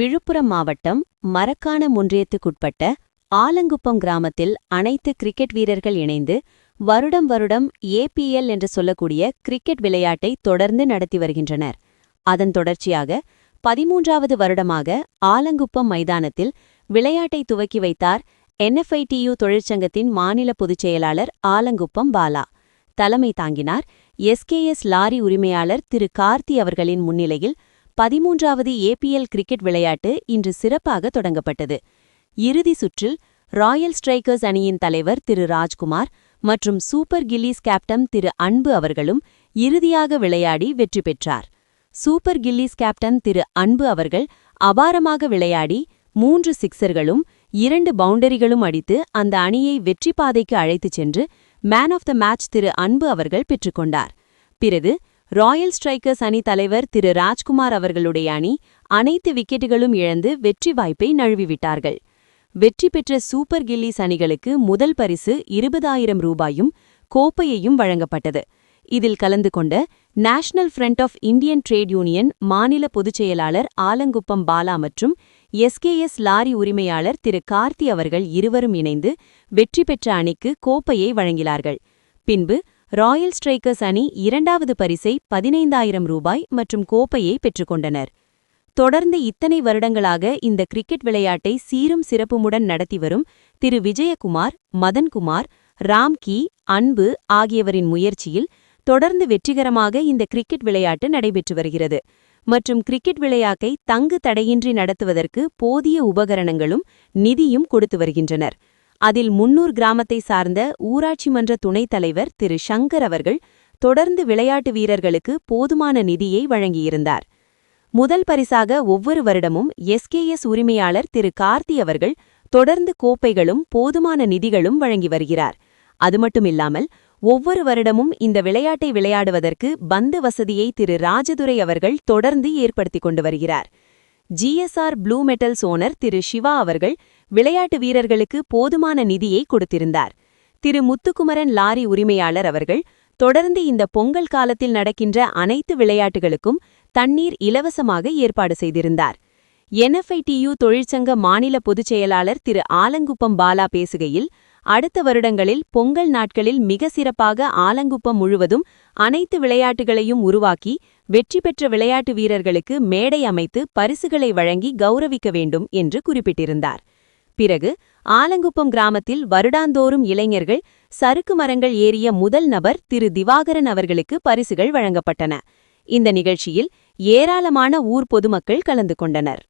விழுப்புரம் மாவட்டம் மரக்காணம் ஒன்றியத்துக்குட்பட்ட ஆலங்குப்பம் கிராமத்தில் அனைத்து கிரிக்கெட் வீரர்கள் இணைந்து வருடம் வருடம் ஏபிஎல் என்று சொல்லக்கூடிய கிரிக்கெட் விளையாட்டை தொடர்ந்து நடத்தி வருகின்றனர். அதன் தொடர்ச்சியாக 13வது வருடமாக ஆலங்குப்பம் மைதானத்தில் விளையாட்டை துவக்கி வைத்தார் NFITU தொழிற்சங்கத்தின் மாநில பொதுச் செயலாளர் ஆலங்குப்பம் பாலா. தலைமை தாங்கினார் SKS லாரி உரிமையாளர் திரு கார்த்தி அவர்களின் முன்னிலையில் 13வது ஏபிஎல் கிரிக்கெட் விளையாட்டு இன்று சிறப்பாக தொடங்கப்பட்டது. இறுதி சுற்றில் ராயல் ஸ்ட்ரைக்கர்ஸ் அணியின் தலைவர் திரு ராஜ்குமார் மற்றும் சூப்பர் கில்லிஸ் கேப்டன் திரு அன்பு அவர்களும் இறுதியாக விளையாடி வெற்றி பெற்றார். சூப்பர் கில்லிஸ் கேப்டன் திரு அன்பு அவர்கள் அபாரமாக விளையாடி 3 சிக்சர்களும் 2 பவுண்டரிகளும் அடித்து அந்த அணியை வெற்றி பாதைக்கு அழைத்துச் சென்று மேன் ஆஃப் த மேட்ச் திரு அன்பு அவர்கள் பெற்றுக்கொண்டார். பிறகு ராயல் ஸ்ட்ரைக்கர்ஸ் அணி தலைவர் திரு ராஜ்குமார் அவர்களுடைய அணி அனைத்து விக்கெட்டுகளும் இழந்து வெற்றி வாய்ப்பை நழுவிவிட்டார்கள். வெற்றி பெற்ற சூப்பர் கில்லிஸ் அணிகளுக்கு முதல் பரிசு 20,000 ரூபாயும் கோப்பையையும் வழங்கப்பட்டது. இதில் கலந்து கொண்ட National Front of Indian Trade Union மாநில பொதுச் செயலாளர் ஆலங்குப்பம் பாலா மற்றும் SKS லாரி உரிமையாளர் திரு கார்த்தி அவர்கள் இருவரும் இணைந்து வெற்றி பெற்ற அணிக்கு கோப்பையை வழங்கினார்கள். பின்பு ராயல் ஸ்ட்ரைக்கர்ஸ் அணி 2வது பரிசை 15,000 ரூபாய் மற்றும் கோப்பையை பெற்றுக்கொண்டனர். தொடர்ந்து இத்தனை வருடங்களாக இந்த கிரிக்கெட் விளையாட்டை சீரும் சிறப்புமுடன் நடத்தி வரும் திரு விஜயகுமார், மதன்குமார், ராம்கி, அன்பு ஆகியவரின் முயற்சியில் தொடர்ந்து வெற்றிகரமாக இந்த கிரிக்கெட் விளையாட்டு நடைபெற்று வருகிறது மற்றும் கிரிக்கெட் விளையாட்டை தங்கு தடையின்றி நடத்துவதற்கு போதிய உபகரணங்களும் நிதியும் கொடுத்து வருகின்றனர். அதில் முன்னூர் கிராமத்தை சார்ந்த ஊராட்சி மன்ற துணைத் தலைவர் திரு சங்கர் அவர்கள் தொடர்ந்து விளையாட்டு வீரர்களுக்கு போதுமான நிதியை வழங்கியிருந்தார். முதல் பரிசாக ஒவ்வொரு வருடமும் SKS உரிமையாளர் திரு கார்த்தி அவர்கள் தொடர்ந்து கோப்பைகளும் போதுமான நிதிகளும் வழங்கி வருகிறார். அது மட்டுமில்லாமல் ஒவ்வொரு வருடமும் இந்த விளையாட்டை விளையாடுவதற்கு பந்து வசதியை திரு ராஜதுரை அவர்கள் தொடர்ந்து ஏற்படுத்திக் கொண்டு வருகிறார். GSR ப்ளூ மெட்டல்ஸ் ஓனர் திரு சிவா அவர்கள் விளையாட்டு வீரர்களுக்கு போதுமான நிதியை கொடுத்திருந்தார். திரு முத்துக்குமரன் லாரி உரிமையாளர் அவர்கள் தொடர்ந்து இந்த பொங்கல் காலத்தில் நடக்கின்ற அனைத்து விளையாட்டுகளுக்கும் தண்ணீர் இலவசமாக ஏற்பாடு செய்திருந்தார். NFITU தொழிற்சங்க மாநில பொதுச் செயலாளர் திரு ஆலங்குப்பம் பாலா பேசுகையில், அடுத்த வருடங்களில் பொங்கல் நாட்களில் மிக சிறப்பாக ஆலங்குப்பம் முழுவதும் அனைத்து விளையாட்டுகளையும் உருவாக்கி வெற்றி பெற்ற விளையாட்டு வீரர்களுக்கு மேடை அமைத்து பரிசுகளை வழங்கி கௌரவிக்க வேண்டும் என்று குறிப்பிட்டிருந்தார். பிறகு ஆலங்குப்பம் கிராமத்தில் வருடாந்தோறும் இளைஞர்கள் சறுக்கு மரங்கள் ஏறிய முதல் நபர் திரு திவாகரன் அவர்களுக்கு பரிசுகள் வழங்கப்பட்டன. இந்த நிகழ்ச்சியில் ஏராளமான ஊர் பொதுமக்கள் கலந்து கொண்டனர்.